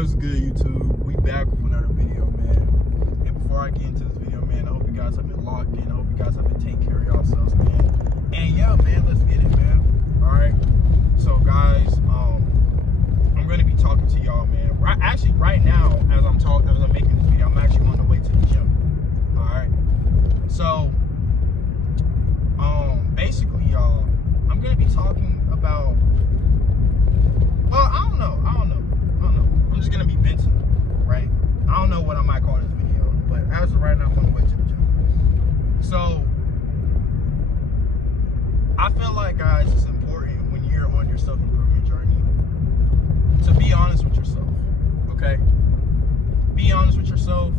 What's good, YouTube? We back with another video, man. And before I get into this video, man, I hope you guys have been locked in. I hope you guys have been taking care of yourselves, man. And yeah, man, let's get it, man. All right. So, guys, I'm gonna be talking to y'all, man. Right now, as I'm making this video, I'm actually on the way to the gym. All right. So, basically, y'all, I'm gonna be talking about. Well, I don't know. I'm just gonna be venting, right? I don't know what I might call this video, but as of right now, I'm on the way to the gym. So, I feel like, guys, it's important when you're on your self-improvement journey to be honest with yourself, okay? Be honest with yourself.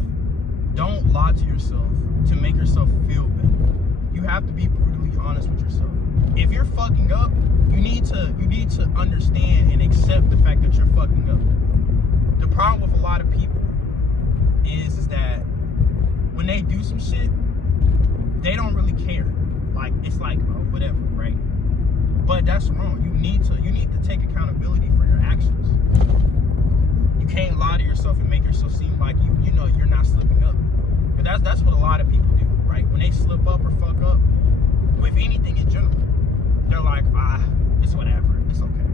Don't lie to yourself to make yourself feel better. You have to be brutally honest with yourself. If you're fucking up, you need to understand and accept the fact that you're fucking up. The problem with a lot of people is that when they do some shit, they don't really care. Like, it's like, oh, whatever, right? But that's wrong. You need to take accountability for your actions. You can't lie to yourself and make yourself seem like you know you're not slipping up. But that's what a lot of people do, right? When they slip up or fuck up with anything in general, they're like, it's whatever, it's okay.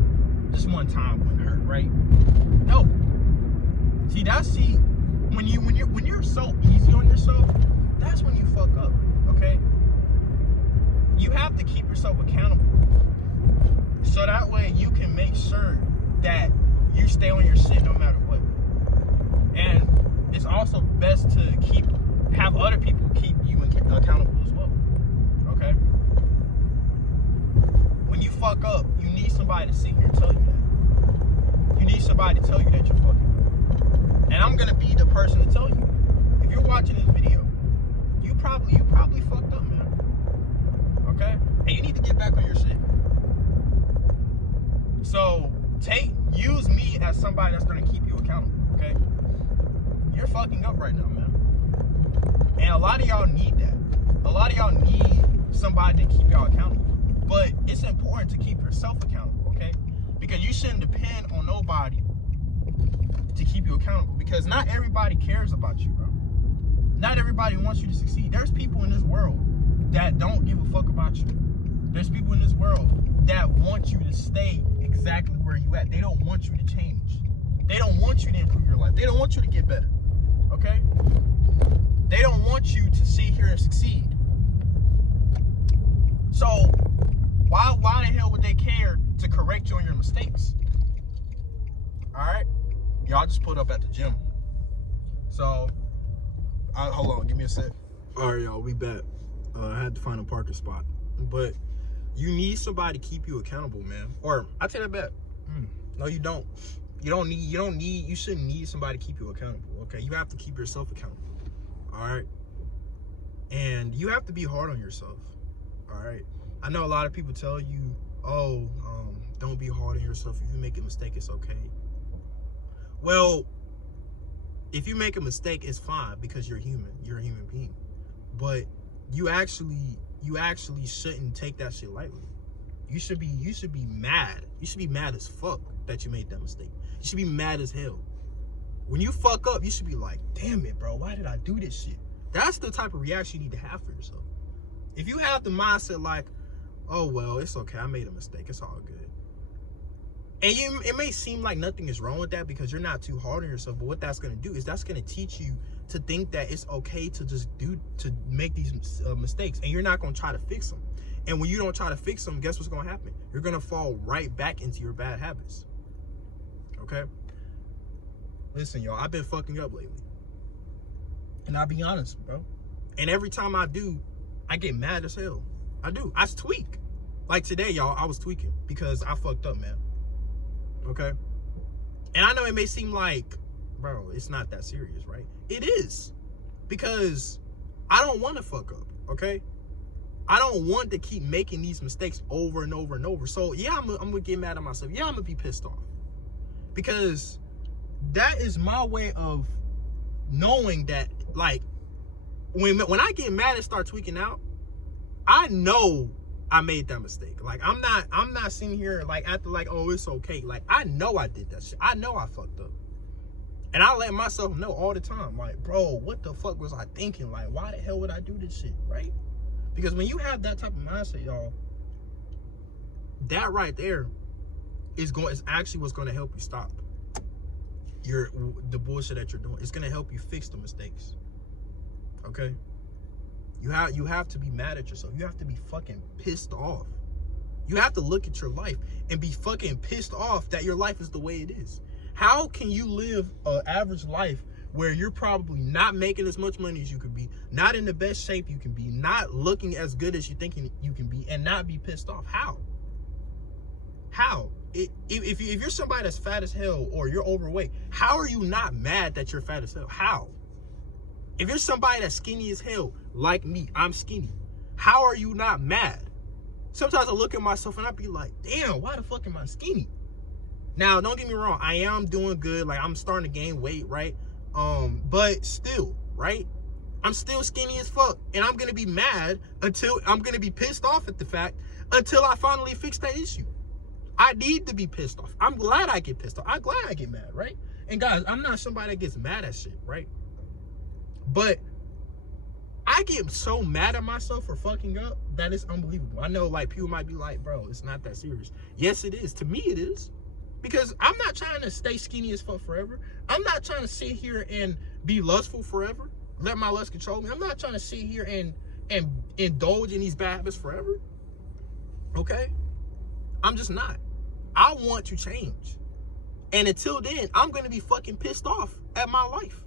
Just one time wouldn't hurt, right? No. When you're so easy on yourself, that's when you fuck up, okay? You have to keep yourself accountable. So that way you can make sure that you stay on your shit no matter what. And it's also best to have other people keep you accountable as well, okay? When you fuck up, you need somebody to sit here and tell you that. You need somebody to tell you that you're fucking up. And I'm gonna be the person to tell you. If you're watching this video, you probably fucked up, man. Okay? And you need to get back on your shit. So use me as somebody that's gonna keep you accountable, okay? You're fucking up right now, man. And a lot of y'all need that. A lot of y'all need somebody to keep y'all accountable. But it's important to keep yourself accountable, okay? Because you shouldn't depend on nobody to keep you accountable. Because not everybody cares about you, bro. Not everybody wants you to succeed. There's people in this world that don't give a fuck about you. There's people in this world that want you to stay exactly where you at. They don't want you to change. They don't want you to improve your life. They don't want you to get better, okay? They don't want you to sit here and succeed. So, why the hell would they care to correct you on your mistakes? Alright? Y'all just pulled up at the gym. So, hold on, give me a sec. Alright, y'all, we back. I had to find a parking spot. But you need somebody to keep you accountable, man. Or, I take that back. No, you don't. You shouldn't need somebody to keep you accountable, okay? You have to keep yourself accountable. Alright? And you have to be hard on yourself. Alright? I know a lot of people tell you, don't be hard on yourself. If you make a mistake, it's okay. Well, if you make a mistake, it's fine because you're human. You're a human being. But you actually shouldn't take that shit lightly. You should be mad. You should be mad as fuck that you made that mistake. You should be mad as hell. When you fuck up, you should be like, damn it, bro, why did I do this shit? That's the type of reaction you need to have for yourself. If you have the mindset like, oh, well, it's okay, I made a mistake, it's all good. And it may seem like nothing is wrong with that because you're not too hard on yourself, but what that's going to do is that's going to teach you to think that it's okay to make these mistakes, and you're not going to try to fix them. And when you don't try to fix them, guess what's going to happen? You're going to fall right back into your bad habits. Okay? Listen, y'all, I've been fucking up lately. And I'll be honest, bro. And every time I do, I get mad as hell. I do. I tweak. Like today, y'all, I was tweaking because I fucked up, man. Okay? And I know it may seem like, bro, it's not that serious, right? It is. Because I don't want to fuck up, okay? I don't want to keep making these mistakes over and over and over. So, yeah, I'm going to get mad at myself. Yeah, I'm going to be pissed off. Because that is my way of knowing that, like, when I get mad and start tweaking out, I know I made that mistake. Like, I'm not sitting here like acting like, oh, it's okay. Like, I know I did that shit. I know I fucked up. And I let myself know all the time, like, bro, what the fuck was I thinking? Like, why the hell would I do this shit, right? Because when you have that type of mindset, y'all, that right there is actually what's going to help you stop the bullshit that you're doing. It's going to help you fix the mistakes. Okay? You have to be mad at yourself. You have to be fucking pissed off. You have to look at your life and be fucking pissed off that your life is the way it is. How can you live an average life where you're probably not making as much money as you could be, not in the best shape you can be, not looking as good as you think you can be, and not be pissed off? How? How? If you're somebody that's fat as hell or you're overweight, how are you not mad that you're fat as hell? How? If you're somebody that's skinny as hell, like me, I'm skinny, how are you not mad? Sometimes I look at myself and I be like, damn, why the fuck am I skinny? Now, don't get me wrong, I am doing good. Like, I'm starting to gain weight, right? But still, right? I'm still skinny as fuck. And I'm going to be mad until I'm going to be pissed off at the fact until I finally fix that issue. I need to be pissed off. I'm glad I get pissed off. I'm glad I get mad, right? And guys, I'm not somebody that gets mad at shit, right? But I get so mad at myself for fucking up that it's unbelievable. I know, like, people might be like, bro, it's not that serious. Yes, it is. To me, it is. Because I'm not trying to stay skinny as fuck forever. I'm not trying to sit here and be lustful forever. Let my lust control me. I'm not trying to sit here and indulge in these bad habits forever. Okay? I'm just not. I want to change. And until then, I'm going to be fucking pissed off at my life.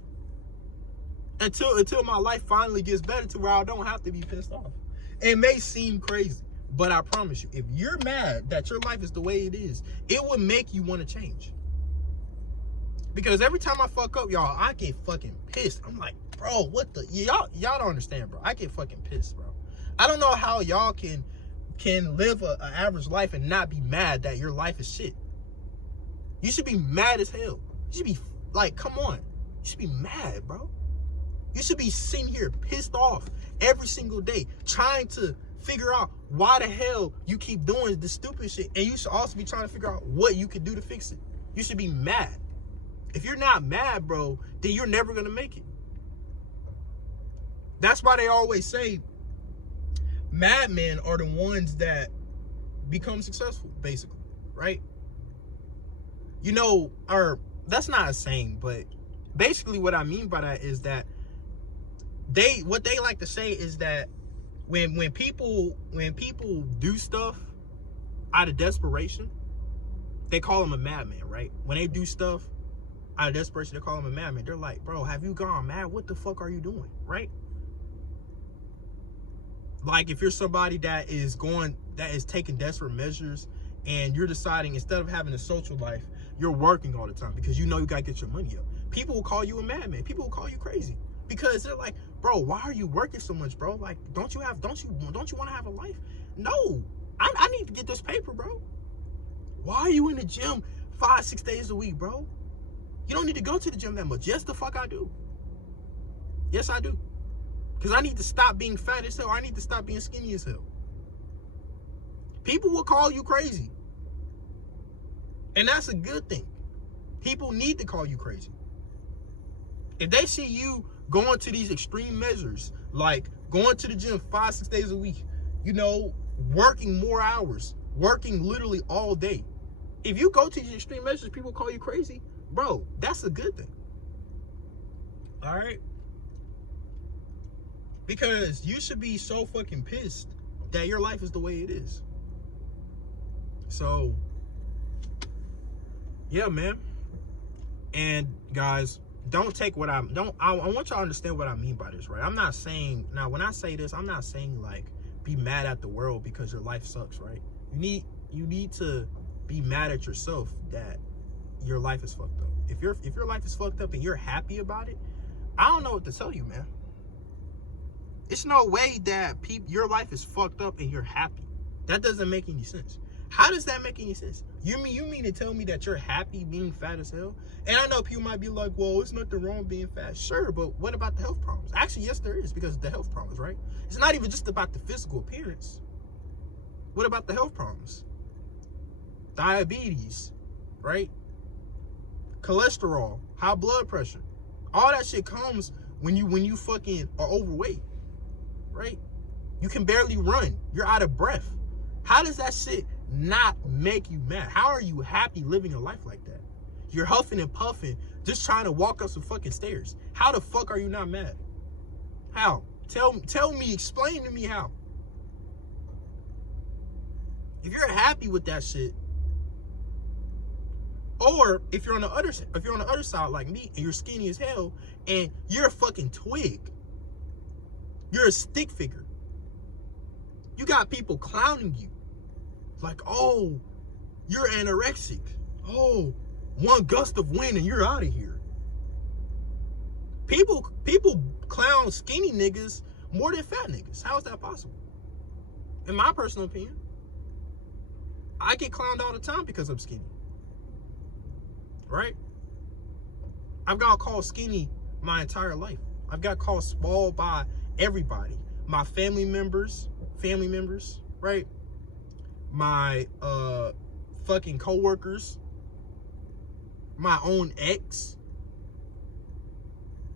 Until my life finally gets better to where I don't have to be pissed off. It may seem crazy, but I promise you, if you're mad that your life is the way it is, it would make you want to change. Because every time I fuck up, y'all, I get fucking pissed. I'm like, bro, what the? Y'all don't understand, bro. I get fucking pissed, bro. I don't know how y'all can live an average life and not be mad that your life is shit. You should be mad as hell. You should be like, come on. You should be mad, bro. You should be sitting here pissed off every single day trying to figure out why the hell you keep doing the stupid shit. And you should also be trying to figure out what you can do to fix it. You should be mad. If you're not mad, bro, then you're never going to make it. That's why they always say madmen are the ones that become successful, basically, right? You know, or that's not a saying, but basically what I mean by that is that what they like to say is that when people do stuff out of desperation, they call them a madman, right? When they do stuff out of desperation, they call them a madman. They're like, bro, have you gone mad? What the fuck are you doing, right? Like, if you're somebody that is taking desperate measures and you're deciding instead of having a social life, you're working all the time because you know you gotta get your money up. People will call you a madman. People will call you crazy because they're like, bro, why are you working so much, bro? Like, don't you want to have a life? No, I need to get this paper, bro. Why are you in the gym 5-6 days a week, bro? You don't need to go to the gym that much. Yes, the fuck I do. Yes, I do. Because I need to stop being fat as hell. I need to stop being skinny as hell. People will call you crazy. And that's a good thing. People need to call you crazy. If they see you going to these extreme measures, like going to the gym 5-6 days a week, you know, working more hours, working literally all day. If you go to these extreme measures, people call you crazy, bro, that's a good thing. All right? Because you should be so fucking pissed that your life is the way it is. So, yeah, man. And guys, don't take what I want y'all to understand what I mean by this, right? I'm not saying, now when I say this, I'm not saying like be mad at the world because your life sucks, right? You need to be mad at yourself that your life is fucked up. If your life is fucked up and you're happy about it, I don't know what to tell you, man. It's no way that your life is fucked up and you're happy. That doesn't make any sense. How does that make any sense? You mean to tell me that you're happy being fat as hell? And I know people might be like, well, it's nothing wrong being fat. Sure, but what about the health problems? Actually, yes, there is, because of the health problems, right? It's not even just about the physical appearance. What about the health problems? Diabetes, right? cholesterol, high blood pressure. All that shit comes when you fucking are overweight, right? You can barely run. You're out of breath. How does that shit not make you mad? How are you happy living a life like that? You're huffing and puffing, just trying to walk up some fucking stairs. How the fuck are you not mad? How? Tell me, explain to me how. If you're happy with that shit, or if you're on the other side like me and you're skinny as hell and you're a fucking twig, you're a stick figure. You got people clowning you. Like, oh, you're anorexic. Oh, one gust of wind and you're out of here. People clown skinny niggas more than fat niggas. How is that possible? In my personal opinion, I get clowned all the time because I'm skinny. Right? I've got called skinny my entire life. I've got called small by everybody. My family members, right? My fucking coworkers, my own ex.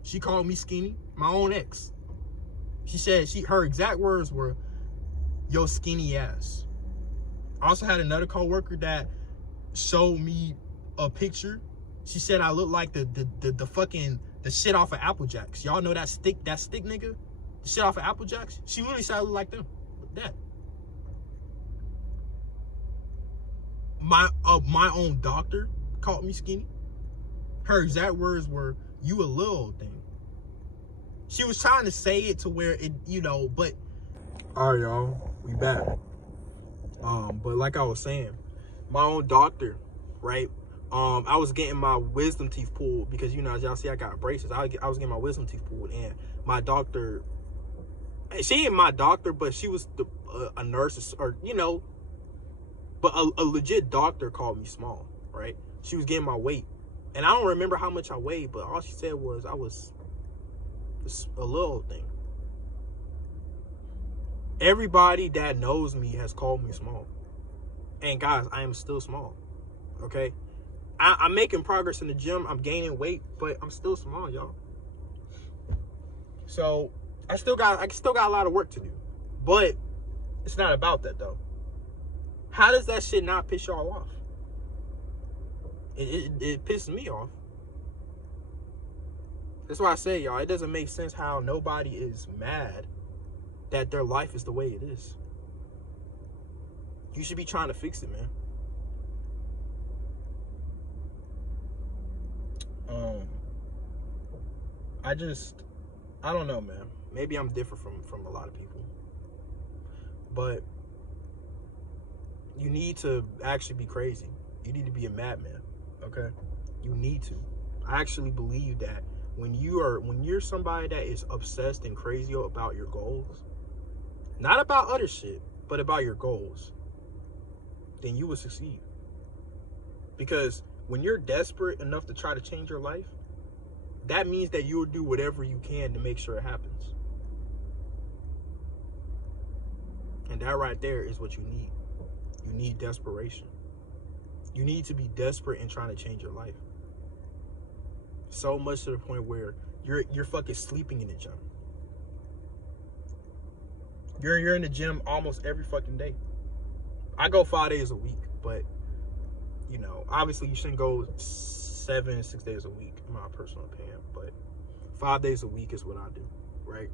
She called me skinny. My own ex. She said her exact words were, "Yo, skinny ass." I also had another coworker that showed me a picture. She said I look like the fucking shit off of Apple Jacks. Y'all know that stick nigga? The shit off of Apple Jacks? She literally said I look like them. That. My own doctor called me skinny. Her exact words were, "You a little old thing." She was trying to say it to where it, but all right, y'all, we back. But like I was saying, my own doctor, right? I was getting my wisdom teeth pulled because, as y'all see, I got braces. I was getting my wisdom teeth pulled, and my doctor, she ain't my doctor, but she was a nurse or, but a legit doctor called me small, right? She was getting my weight, and I don't remember how much I weighed, but all she said was I was a little thing. Everybody that knows me has called me small, and guys, I am still small, okay? I'm making progress in the gym. I'm gaining weight, but I'm still small, y'all. So I still got a lot of work to do, but it's not about that though. How does that shit not piss y'all off? It pisses me off. That's why I say, y'all, it doesn't make sense how nobody is mad that their life is the way it is. You should be trying to fix it, man. I don't know, man. Maybe I'm different from a lot of people. But you need to actually be crazy. You need to be a madman, okay? You need to. I actually believe that when you're somebody that is obsessed and crazy about your goals, not about other shit, but about your goals, then you will succeed. Because when you're desperate enough to try to change your life, that means that you will do whatever you can to make sure it happens. And that right there is what you need. You need desperation. You need to be desperate in trying to change your life. So much to the point where you're fucking sleeping in the gym. You're in the gym almost every fucking day. I go 5 days a week, but obviously you shouldn't go 6 days a week, in my personal opinion, but 5 days a week is what I do, right?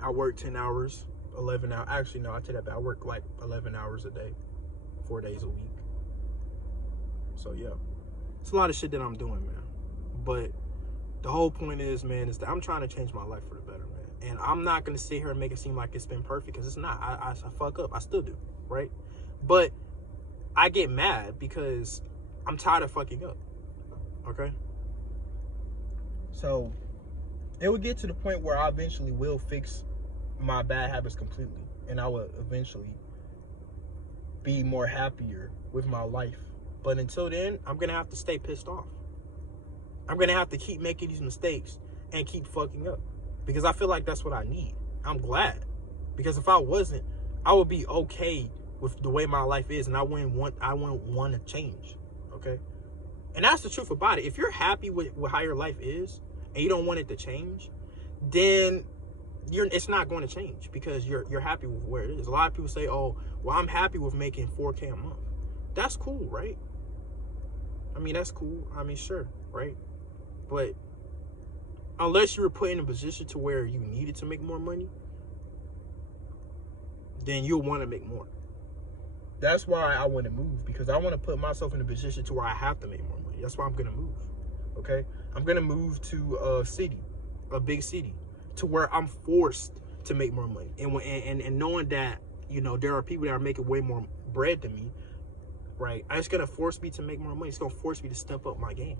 I work 10 hours, 11 hours. Actually, no, I take that back. I work like 11 hours a day, 4 days a week. So yeah, it's a lot of shit that I'm doing, man. But the whole point is, man, is that I'm trying to change my life for the better, man. And I'm not going to sit here and make it seem like it's been perfect, because it's not. I fuck up. I still do, right? But I get mad because I'm tired of fucking up, okay? So it will get to the point where I eventually will fix my bad habits completely, and I will eventually be more happier with my life. But until then, I'm going to have to stay pissed off. I'm going to have to keep making these mistakes and keep fucking up, because I feel like that's what I need. I'm glad, because if I wasn't, I would be okay with the way my life is, and I wouldn't want to change, okay? And that's the truth about it. If you're happy with how your life is and you don't want it to change, then it's not going to change because you're happy with where it is. A lot of people say, oh, well, I'm happy with making $4K a month. That's cool, right? I mean, that's cool. I mean, sure, right? But unless you were put in a position to where you needed to make more money, then you'll want to make more. That's why I want to move, because I want to put myself in a position to where I have to make more money. That's why I'm going to move, okay? I'm going to move to a city, a big city, to where I'm forced to make more money. And knowing that, you know, there are people that are making way more bread than me, right? It's going to force me to make more money. It's going to force me to step up my game.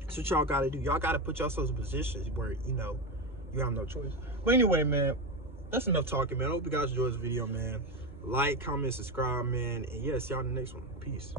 That's what y'all got to do. Y'all got to put yourselves in positions where, you know, you have no choice. But anyway, man, that's enough talking, man. I hope you guys enjoyed this video, man. Like, comment, subscribe, man. And yes, y'all in the next one. Peace.